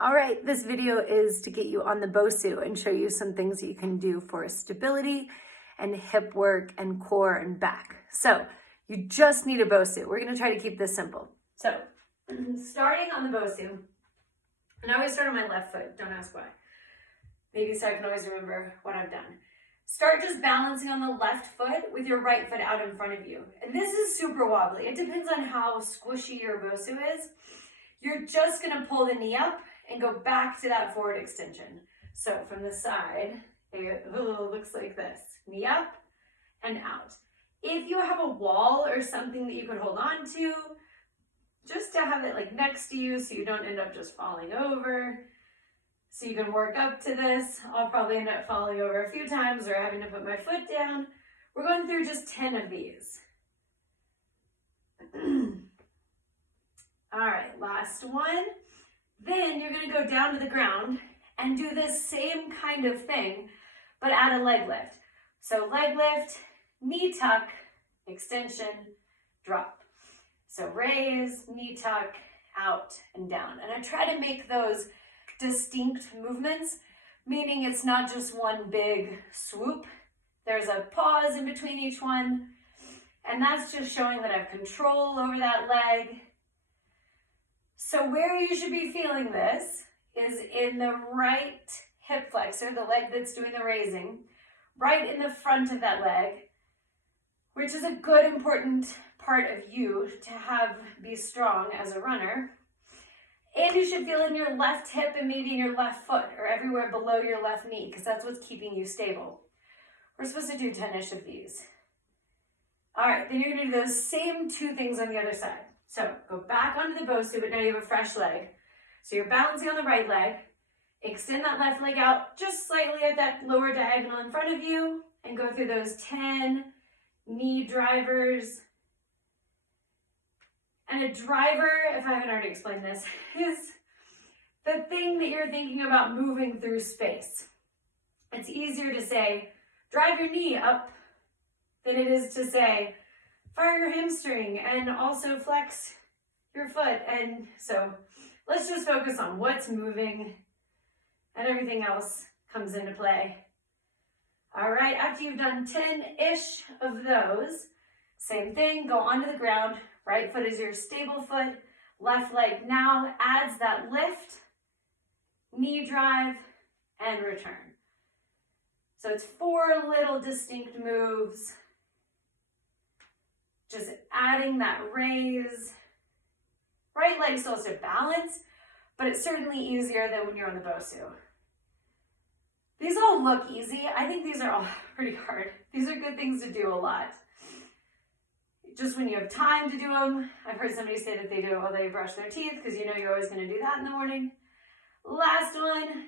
All right, this video is to get you on the BOSU and show you some things that you can do for stability and hip work and core and back. So you just need a BOSU. We're gonna try to keep this simple. So starting on the BOSU, and I always start on my left foot, don't ask why. Maybe so I can always remember what I've done. Start just balancing on the left foot with your right foot out in front of you. And this is super wobbly. It depends on how squishy your BOSU is. You're just gonna pull the knee up and go back to that forward extension. So from the side, it looks like this. Knee up and out. If you have a wall or something that you could hold on to, just to have it like next to you so you don't end up just falling over. So you can work up to this. I'll probably end up falling over a few times or having to put my foot down. We're going through just 10 of these. All right, last one. Then you're gonna go down to the ground and do this same kind of thing, but add a leg lift. So leg lift, knee tuck, extension, drop. So raise, knee tuck, out and down. And I try to make those distinct movements, meaning it's not just one big swoop. There's a pause in between each one. And that's just showing that I have control over that leg. So where you should be feeling this is in the right hip flexor, the leg that's doing the raising, right in the front of that leg, which is a good important part of you to have be strong as a runner. And you should feel in your left hip and maybe in your left foot or everywhere below your left knee, because that's what's keeping you stable. We're supposed to do 10-ish of these. All right, then you're gonna do those same two things on the other side. So go back onto the BOSU, but now you have a fresh leg. So you're balancing on the right leg. Extend that left leg out just slightly at that lower diagonal in front of you and go through those 10 knee drivers. And a driver, if I haven't already explained this, is the thing that you're thinking about moving through space. It's easier to say, drive your knee up than it is to say, fire your hamstring and also flex your foot. And so let's just focus on what's moving and everything else comes into play. All right, after you've done 10-ish of those, same thing, go onto the ground. Right foot is your stable foot. Left leg now adds that lift, knee drive, and return. So it's 4 little distinct moves. Just adding that raise. Right leg still has to balance, but it's certainly easier than when you're on the BOSU. These all look easy. I think these are all pretty hard. These are good things to do a lot. Just when you have time to do them. I've heard somebody say that they do it while they brush their teeth because you know you're always going to do that in the morning. Last one.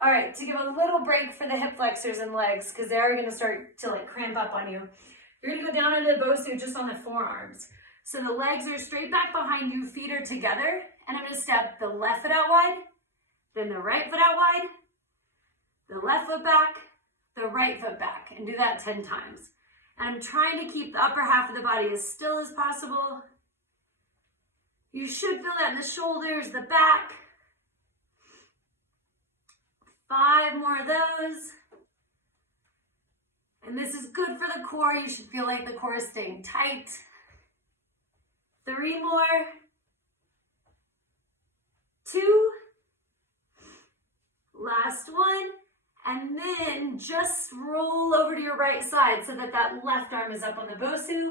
All right, to give a little break for the hip flexors and legs because they are going to start to like cramp up on you. You're going to go down into the BOSU just on the forearms. So the legs are straight back behind you, feet are together, and I'm going to step the left foot out wide, then the right foot out wide, the left foot back, the right foot back, and do that 10 times. And I'm trying to keep the upper half of the body as still as possible. You should feel that in the shoulders, the back. 5 more of those. And this is good for the core. You should feel like the core is staying tight. 3 more. 2. Last one. And then just roll over to your right side so that that left arm is up on the BOSU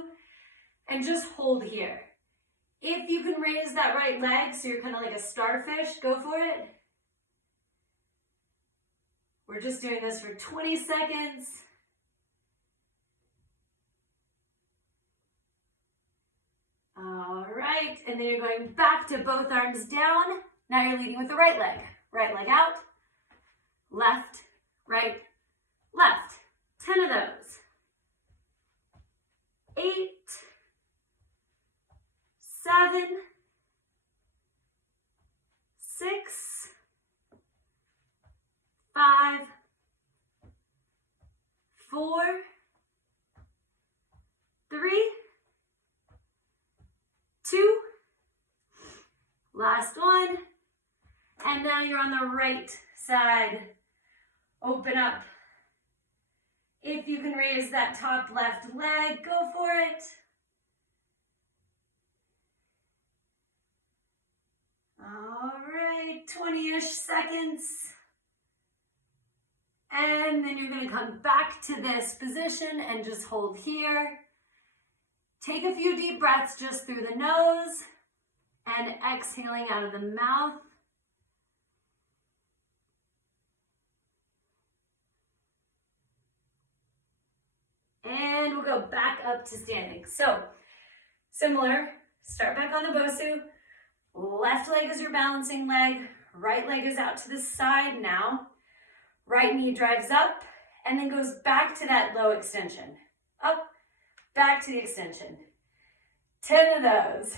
and just hold here. If you can raise that right leg so you're kind of like a starfish, go for it. We're just doing this for 20 seconds. All right, and then you're going back to both arms down. Now you're leading with the right leg. Right leg out, left, right, left. 10 of those. 8, 7, 6, 5, 4, 3, 2, last one, And now you're on the right side. Open up. If you can raise that top left leg, go for it. All right, 20-ish seconds. And then you're going to come back to this position and just hold here. Take a few deep breaths just through the nose and exhaling out of the mouth. And we'll go back up to standing. So, similar, start back on the Bosu. Left leg is your balancing leg. Right leg is out to the side now. Right knee drives up and then goes back to that low extension. Up, back to the extension. 10 of those.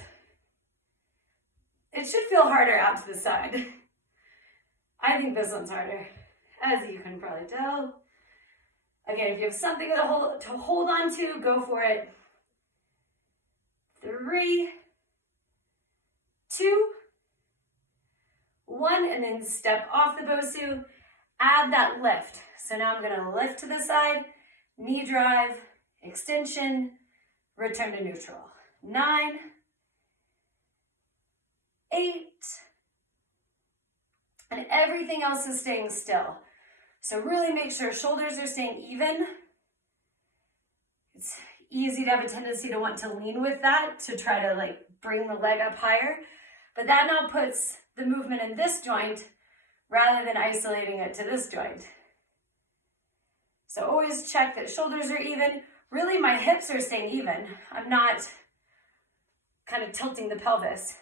It should feel harder out to the side. I think this one's harder, as you can probably tell. Again, if you have something to hold on to, go for it. 3, 2, 1, and then step off the Bosu. Add that lift. So now I'm going to lift to the side, knee drive, extension, return to neutral. 9, 8, and everything else is staying still. So really make sure shoulders are staying even. It's easy to have a tendency to want to lean with that, to try to like bring the leg up higher. But that now puts the movement in this joint rather than isolating it to this joint. So always check that shoulders are even. Really, my hips are staying even. I'm not kind of tilting the pelvis.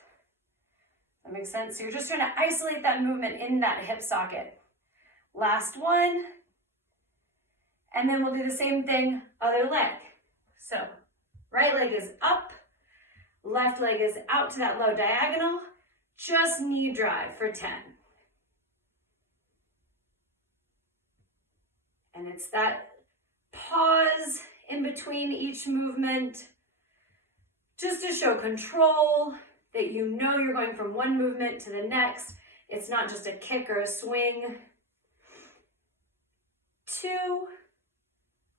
That makes sense? So you're just trying to isolate that movement in that hip socket. Last one. And then we'll do the same thing, other leg. So right leg is up, left leg is out to that low diagonal. Just knee drive for 10. And it's that pause in between each movement, just to show control, that you know you're going from one movement to the next. It's not just a kick or a swing. 2,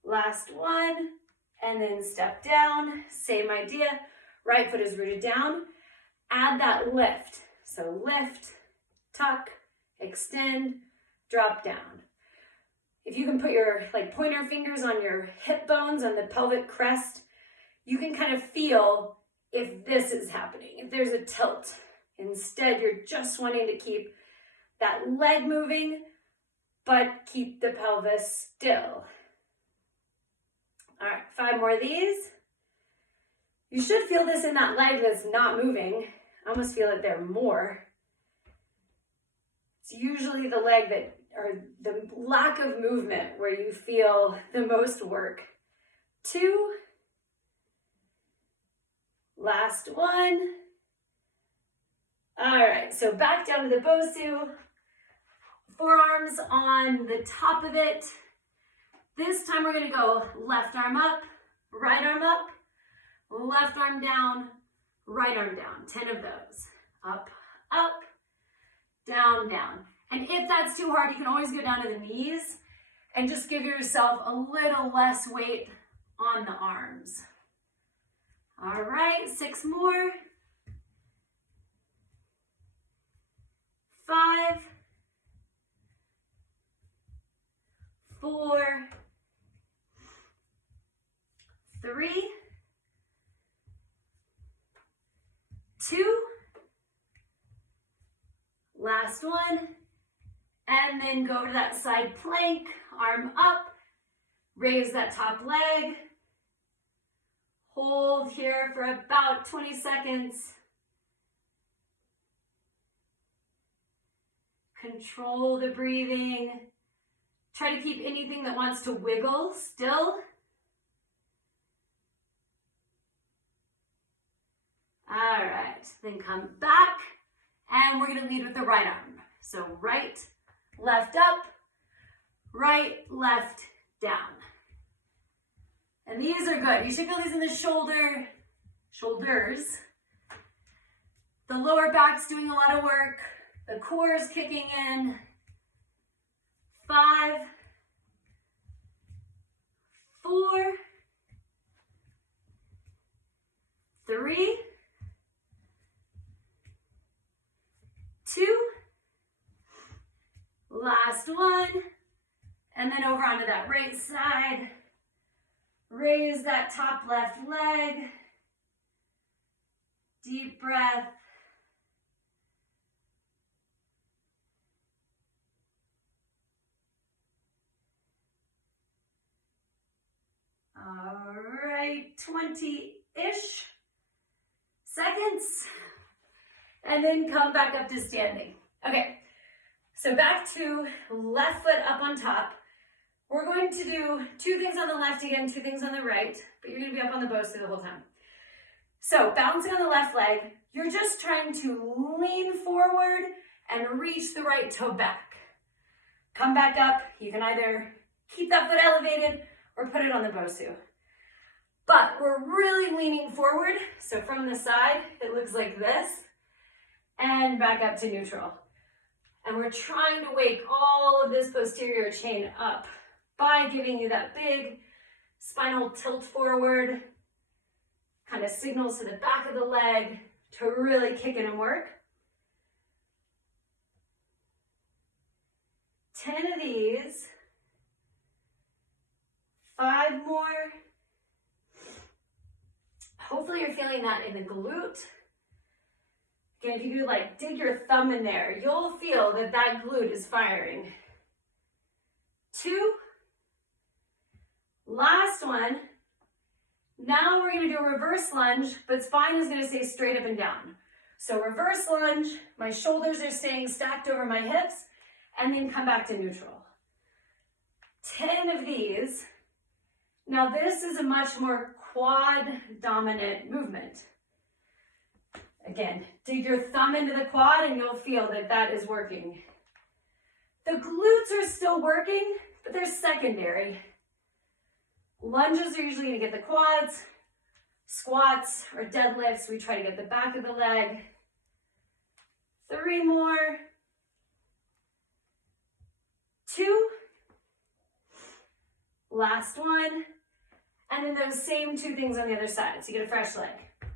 last one, and then step down. Same idea. Right foot is rooted down. Add that lift. So lift, tuck, extend, drop down. If you can put your like pointer fingers on your hip bones on the pelvic crest, you can kind of feel if this is happening, if there's a tilt. Instead, you're just wanting to keep that leg moving, but keep the pelvis still. All right, 5 more of these. You should feel this in that leg that's not moving. I almost feel it there more. It's usually the leg that, or the lack of movement, where you feel the most work. 2, last one. All right, so back down to the Bosu. Forearms on the top of it. This time we're gonna go left arm up, right arm up, left arm down, right arm down. 10 of those. Up, up, down, down. And if that's too hard, you can always go down to the knees and just give yourself a little less weight on the arms. All right, 6 more. 5, 4, 3, 2, last one, and then go to that side plank, arm up, raise that top leg, hold here for about 20 seconds. Control the breathing. Try to keep anything that wants to wiggle still. All right, then come back, and we're gonna lead with the right arm. So right, left up, right, left, down. And these are good. You should feel these in the shoulders. The lower back's doing a lot of work. The core is kicking in. 5, 4, 3, 2, last one, and then over onto that right side. Raise that top left leg. Deep breath. All right, 20-ish seconds. And then come back up to standing. Okay, so back to left foot up on top. We're going to do 2 things on the left again, 2 things on the right, but you're gonna be up on the Bosu the whole time. So balancing on the left leg, you're just trying to lean forward and reach the right toe back. Come back up. You can either keep that foot elevated or put it on the Bosu. But we're really leaning forward. So from the side, it looks like this, and back up to neutral. And we're trying to wake all of this posterior chain up by giving you that big spinal tilt forward, kind of signals to the back of the leg to really kick in and work. 10 of these. 5 more. Hopefully you're feeling that in the glute. Again, if you could like dig your thumb in there, you'll feel that that glute is firing. 2. Last one. Now we're going to do a reverse lunge, but spine is going to stay straight up and down. So reverse lunge, my shoulders are staying stacked over my hips, and then come back to neutral. 10 of these. Now this is a much more quad dominant movement. Again, dig your thumb into the quad and you'll feel that that is working. The glutes are still working, but they're secondary. Lunges are usually going to get the quads. Squats or deadlifts, we try to get the back of the leg. 3 more. 2. Last one. And then those same 2 things on the other side. So you get a fresh leg.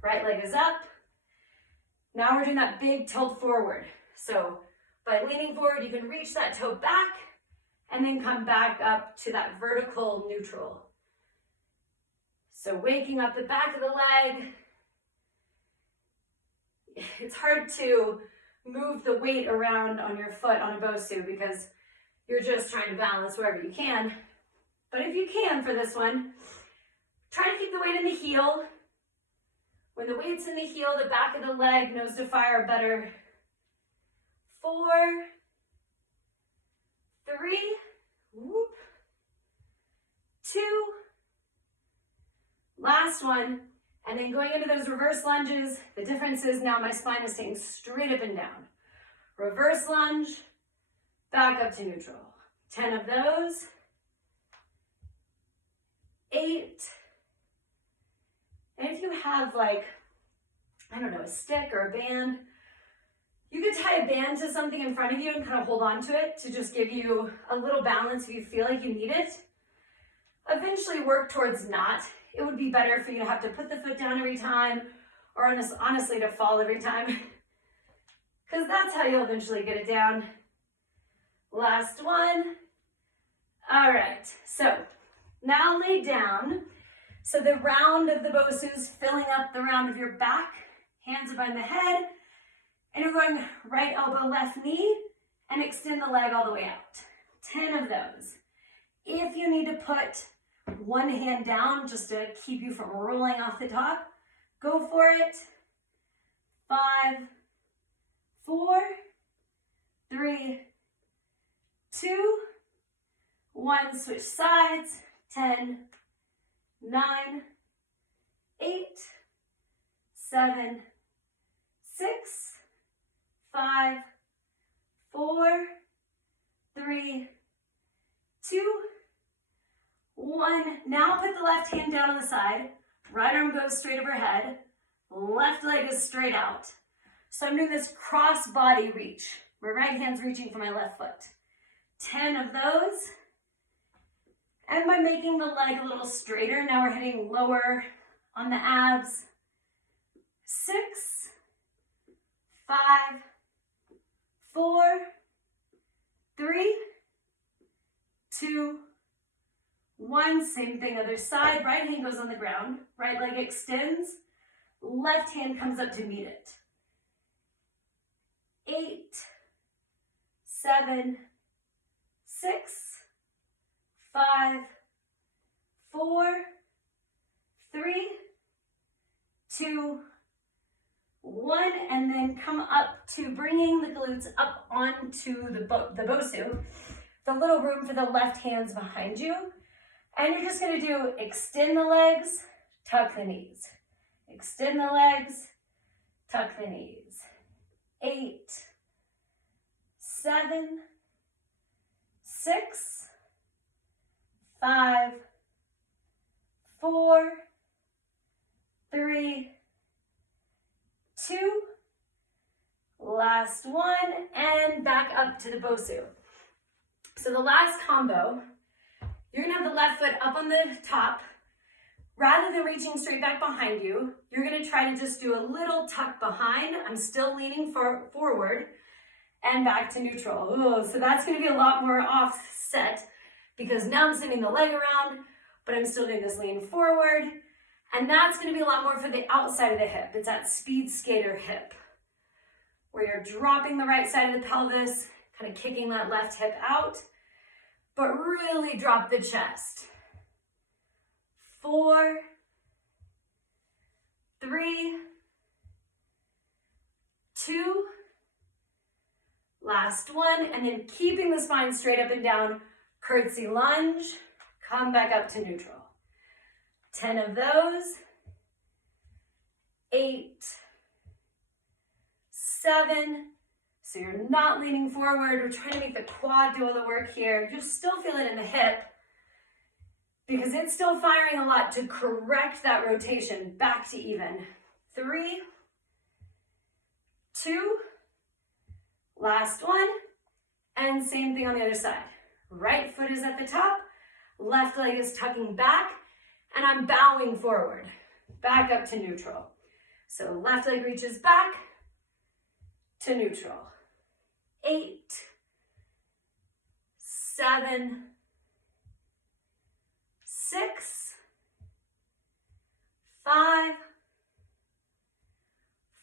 Right leg is up. Now we're doing that big tilt forward. So by leaning forward, you can reach that toe back and then come back up to that vertical neutral. So waking up the back of the leg. It's hard to move the weight around on your foot on a Bosu because you're just trying to balance wherever you can. But if you can for this one, try to keep the weight in the heel. When the weight's in the heel, the back of the leg knows to fire better. 4, 3, whoop, 2, last one, and then going into those reverse lunges, the difference is now my spine is staying straight up and down. Reverse lunge, back up to neutral. 10 of those. 8. And if you have like, I don't know, a stick or a band, you could tie a band to something in front of you and kind of hold on to it to just give you a little balance if you feel like you need it. Eventually work towards not. It would be better for you to have to put the foot down every time, or honestly to fall every time, because that's how you'll eventually get it down. Last one. All right, so now lay down. So the round of the Bosu is filling up the round of your back, hands behind the head, and you're going right elbow, left knee, and extend the leg all the way out. 10 of those. If you need to put one hand down just to keep you from rolling off the top, go for it. 5, 4, 3, 2, 1, switch sides. 10, 9, 8, 7, 6, 5, 4, 3, 2, 1. Now put the left hand down on the side. Right arm goes straight overhead. Left leg is straight out. So I'm doing this cross body reach. My right hand's reaching for my left foot. 10 of those. And by making the leg a little straighter, now we're hitting lower on the abs. 6, 5, 4, 3, 2, 1. Same thing, other side. Right hand goes on the ground. Right leg extends. Left hand comes up to meet it. 8, 7, 6, 5, 4, 3, 2, 1, and then come up to bringing the glutes up onto the Bosu, the little room for the left hands behind you. And you're just going to do extend the legs, tuck the knees. Extend the legs, tuck the knees. 8, 7, 6, 5, 4, 3, 2, last one, and back up to the Bosu. So the last combo, you're gonna have the left foot up on the top. Rather than reaching straight back behind you, you're gonna try to just do a little tuck behind. I'm still leaning forward and back to neutral. Ooh, so that's gonna be a lot more offset because now I'm sending the leg around, but I'm still doing this lean forward. And that's gonna be a lot more for the outside of the hip. It's that speed skater hip, where you're dropping the right side of the pelvis, kind of kicking that left hip out, but really drop the chest. 4, 3, 2, last one, and then keeping the spine straight up and down, curtsy lunge, come back up to neutral. 10 of those. 8, 7, so you're not leaning forward. We're trying to make the quad do all the work here. You'll still feel it in the hip because it's still firing a lot to correct that rotation back to even. 3, 2, last one, and same thing on the other side. Right foot is at the top, left leg is tucking back, and I'm bowing forward, back up to neutral. So left leg reaches back to neutral. 8, 7, 6, 5,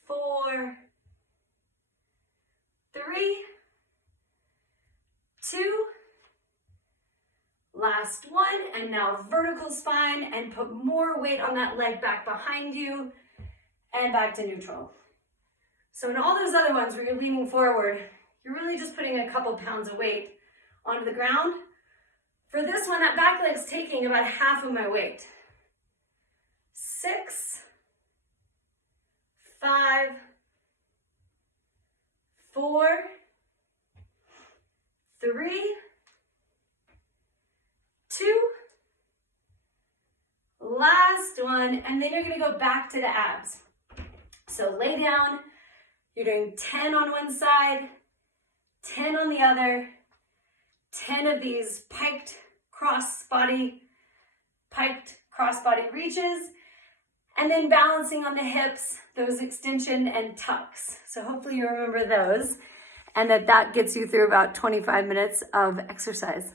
4, 3, 2, last one, and now vertical spine and put more weight on that leg back behind you and back to neutral. So in all those other ones where you're leaning forward, you're really just putting a couple pounds of weight onto the ground. For this one, that back leg's taking about half of my weight. 6, 5, 4, 3, 2, last one, and then you're gonna go back to the abs. So lay down, you're doing 10 on one side, 10 on the other, 10 of these piked crossbody reaches, and then balancing on the hips, those extension and tucks. So hopefully you remember those, and that gets you through about 25 minutes of exercise.